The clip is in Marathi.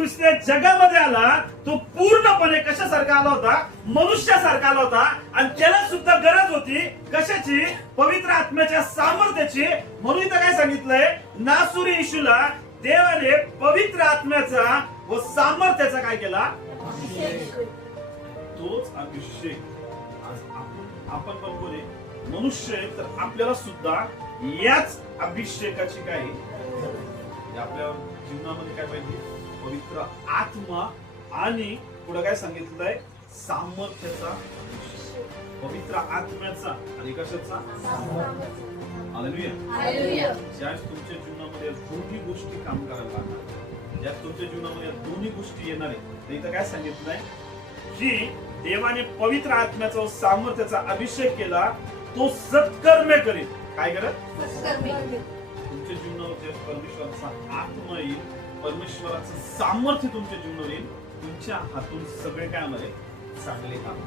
ख्रिस्त जगामध्ये आला तो पूर्णपणे कशासारखा आला होता? मनुष्यासारखा आला होता. आणि त्याला सुद्धा गरज होती कशाची? पवित्र आत्म्याच्या सामर्थ्याची. म्हणून इथं काय सांगितलंय? नासुरी येशूला देवाने पवित्र आत्म्याचा व सामर्थ्याचा काय केला? तोच अभिषेक आज आपण पण कोणी मनुष्य आहे, तर आपल्याला सुद्धा याच अभिषेकाची काय आपल्या जीवनामध्ये काय पाहिजे? पवित्र आत्मा आणि पुढे काय सांगितलंय? सामर्थ्याचा. पवित्र आत्म्याचा आणि कशाचा? हालेलुया. ज्याच तुमच्या जीवनामध्ये दोन्ही गोष्टी काम करायला लागणार, ज्यात तुमच्या जीवनामध्ये दोन्ही गोष्टी येणार आहेत, इथं काय सांगितलंय? की देवाने पवित्र आत्म्याचा सामर्थ्याचा अभिषेक केला, तो सत्कर्मे करील. काय करत? तुमच्या जीवनावर परमेश्वराचा आत्मा येईल, परमेश्वराचं सामर्थ्य तुमच्या जीवनावर येईल. तुमच्या हातून सगळे काय होणार आहे? चांगले काम.